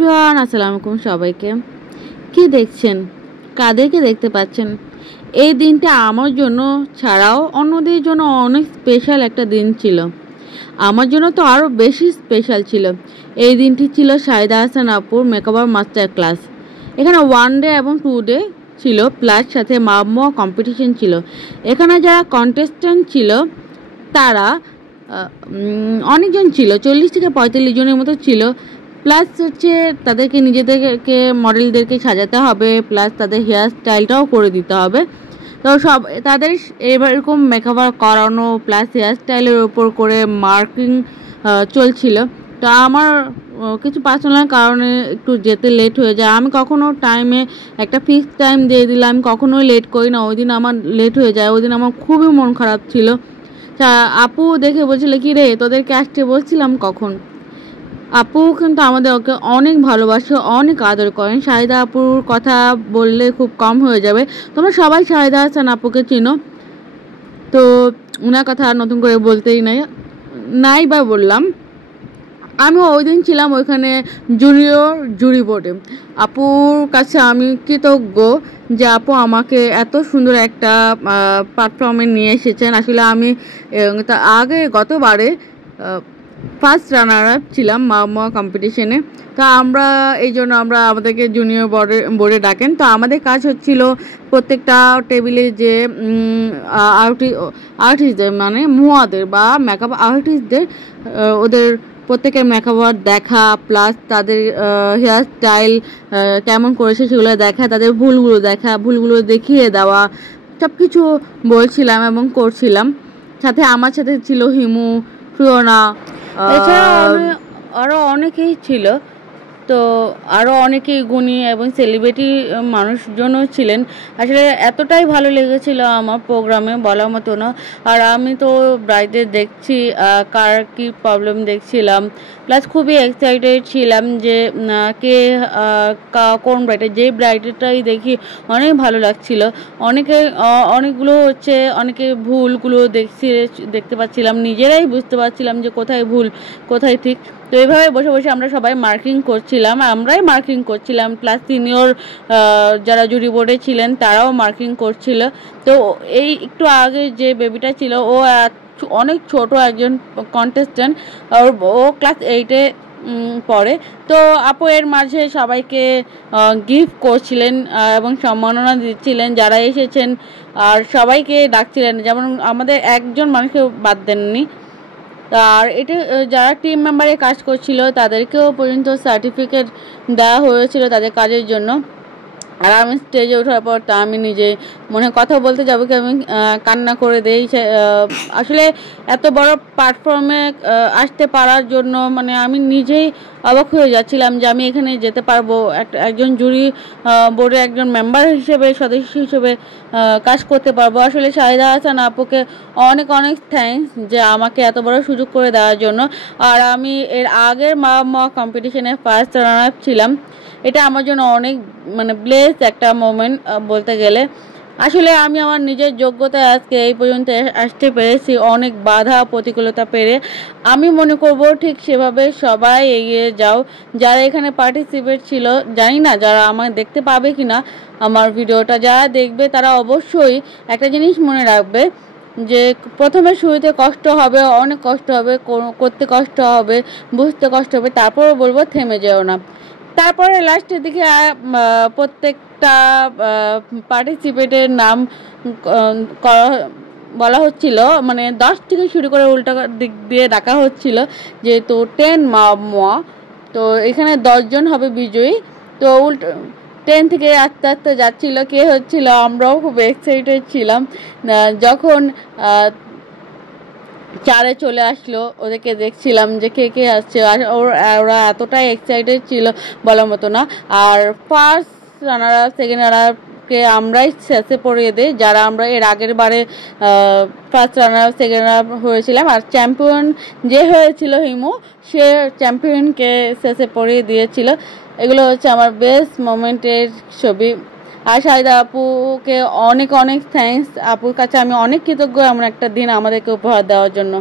Everyone, আসসালামু আলাইকুম সবাইকে। কি দেখছেন, কাদেরকে দেখতে পাচ্ছেন? এই দিনটা আমার জন্য ছাড়াও অন্যদের জন্য অনেক স্পেশাল একটা দিন ছিল। আমার জন্য তো আরও বেশি স্পেশাল ছিল। এই দিনটি ছিল শাহিদা হাসান আপুর মেকওভার মাস্টার ক্লাস। এখানে 1 ডে এবং 2 ডে ছিল, প্লাস সাথে মামা কম্পিটিশন ছিল। এখানে যারা কন্টেস্ট্যান্ট ছিল তারা অনেকজন ছিল, 40 থেকে 45 জনের মতো ছিল। প্লাস হচ্ছে তাদেরকে নিজেদেরকে মডেলদেরকে সাজাতে হবে, প্লাস তাদের হেয়ার স্টাইলটাও করে দিতে হবে। তো সব তাদের এরকম মেকওভার করানো প্লাস হেয়ার স্টাইলের ওপর করে মার্কিং চলছিল। তো আমার কিছু পার্সোনাল কারণে একটু যেতে লেট হয়ে যায়। আমি কখনো টাইমে একটা ফিক্সড টাইম দিয়ে দিলাম, আমি কখনোই লেট করি না। ওই দিন আমার লেট হয়ে যায়, ওই দিন আমার খুবই মন খারাপ ছিল। আপু দেখে বলছিল, কি রে তোদেরকে আসতে বলছিলাম কখন। আপু কিন্তু আমাদের ওকে অনেক ভালোবাসে, অনেক আদর করেন। শাহিদা আপুর কথা বললে খুব কম হয়ে যাবে, তোমরা সবাই শাহিদা হাসান আপুকে চিনো। তো ওনার কথা নতুন করে বলতেই নাই বা বললাম। আমি ওই দিন ছিলাম ওইখানে জুনিয়র জুরি বোর্ডে। আপুর কাছে আমি কৃতজ্ঞ যে আপু আমাকে এত সুন্দর একটা প্ল্যাটফর্মে নিয়ে এসেছেন। আসলে আমি আগে গতবারে ফার্স্ট রানার আপ ছিলাম মামা কম্পিটিশনে। তো এই জন্য আমাদেরকে জুনিয়র বোর্ডে ডাকেন। তো আমাদের কাজ হচ্ছিল প্রত্যেকটা টেবিলে যে আর্টিস্টদের মানে মুয়াদের বা মেকআপ আর্টিস্টদের ওদের প্রত্যেকের মেকওভার দেখা, প্লাস তাদের হেয়ার স্টাইল কেমন করেছে সেগুলো দেখা, তাদের ভুলগুলো দেখিয়ে দেওয়া, সব কিছু বলছিলাম এবং করছিলাম। সাথে আমার সাথে ছিল হিমু, প্রিয়না, এছাড়া আরও অনেকেই ছিল। তো আরও অনেকেই গুণী এবং সেলিব্রিটি মানুষজনও ছিলেন। আসলে এতটাই ভালো লেগেছিল আমার প্রোগ্রামে, বলার মতো না। আর আমি তো ব্রাইডদের দেখছি, কার কি প্রবলেম দেখছিলাম, প্লাস খুবই এক্সাইটেড ছিলাম যে কে কোন ব্রাইডের, যেই ব্রাইডটাই দেখি অনেক ভালো লাগছিল। অনেকগুলো হচ্ছে অনেকে ভুলগুলো দেখতে পাচ্ছিলাম, নিজেরাই বুঝতে পারছিলাম যে কোথায় ভুল কোথায় ঠিক। তো এইভাবে বসে বসে আমরা সবাই আমরাই মার্কিং করছিলাম, প্লাস সিনিয়র যারা জুরি বোর্ডে ছিলেন তারাও মার্কিং করছিল। তো এই একটু আগে যে বেবিটা ছিল ও অনেক ছোট একজন কন্টেস্ট্যান্ট, ও ক্লাস 8-এ পড়ে। তো আপু এর মাঝে সবাইকে গিফট করছিলেন এবং সম্মাননা দিচ্ছিলেন যারা এসেছেন, আর সবাইকে ডাকছিলেন, যেমন আমাদের একজন মানুষকে বাদ দেননি। আর এটা যারা টিম মেম্বারে কাজ করছিল তাদেরকেও পর্যন্ত সার্টিফিকেট দেওয়া হয়েছিল তাদের কাজের জন্য। আর আমি স্টেজে ওঠার পর তা আমি নিজে মনে কথা বলতে যাবো কি আমি কান্না করে দেই। আসলে এত বড় প্ল্যাটফর্মে আসতে পারার জন্য মানে আমি নিজেই অবাক হয়ে যাচ্ছিলাম যে আমি এখানে যেতে পারবো, একজন জুরি বোর্ডের একজন মেম্বার হিসেবে, সদস্য হিসেবে কাজ করতে পারবো। আসলে শাহিদা হাসান আপুকে অনেক থ্যাঙ্কস যে আমাকে এত বড় সুযোগ করে দেওয়ার জন্য। আর আমি এর আগের মামা কম্পিটিশনে ফার্স্ট রানার আপ ছিলাম। এটা আমার জন্য অনেক ব্লেস একটা মোমেন্ট বলতে গেলে। আসলে আমি আমার নিজের যোগ্যতায় আজকে এই পর্যন্ত আসতে পেরেছি, অনেক বাধা প্রতিকূলতা পেরে। আমি মনে করব ঠিক সেভাবে সবাই এগিয়ে যাও। যারা এখানে পার্টিসিপেট ছিল, জানি না যারা আমার দেখতে পাবে কিনা আমার ভিডিওটা, যারা দেখবে তারা অবশ্যই একটা জিনিস মনে রাখবে যে প্রথমে শুরুতে কষ্ট হবে, অনেক কষ্ট হবে, করতে কষ্ট হবে, বুঝতে কষ্ট হবে, তারপরে বলবো থেমে যেও না। তারপরে লাস্টের দিকে প্রত্যেকটা পার্টিসিপেটের নাম বলা হচ্ছিল, 10 থেকে শুরু করে উল্টা দিক দিয়ে ডাকা হচ্ছিল, যেহেতু 10 মামা। তো এখানে 10 জন হবে বিজয়ী। তো 10 থেকে আস্তে আস্তে যাচ্ছিল কে হচ্ছিল, আমরাও খুব এক্সাইটেড ছিলাম। যখন 4-এ চলে আসলো ওদেরকে দেখছিলাম যে কে আসছে, ওরা এতটাই এক্সাইটেড ছিল বলার মতো না। আর first runner up, second runner আপকে আমরাই শেষে পড়িয়ে দিই, যারা আমরা এর আগের বারে first runner up second runner up হয়েছিলাম। আর চ্যাম্পিয়ন যে হয়েছিল হিমু, সে চ্যাম্পিয়নকে শেষে পড়িয়ে দিয়েছিল। এগুলো হচ্ছে আমার বেস্ট মোমেন্টের ছবি। আর শাহিদা আপুকে অনেক থ্যাঙ্কস। আপুর কাছে আমি অনেক কৃতজ্ঞ এমন একটা দিন আমাদেরকে উপহার দেওয়ার জন্য।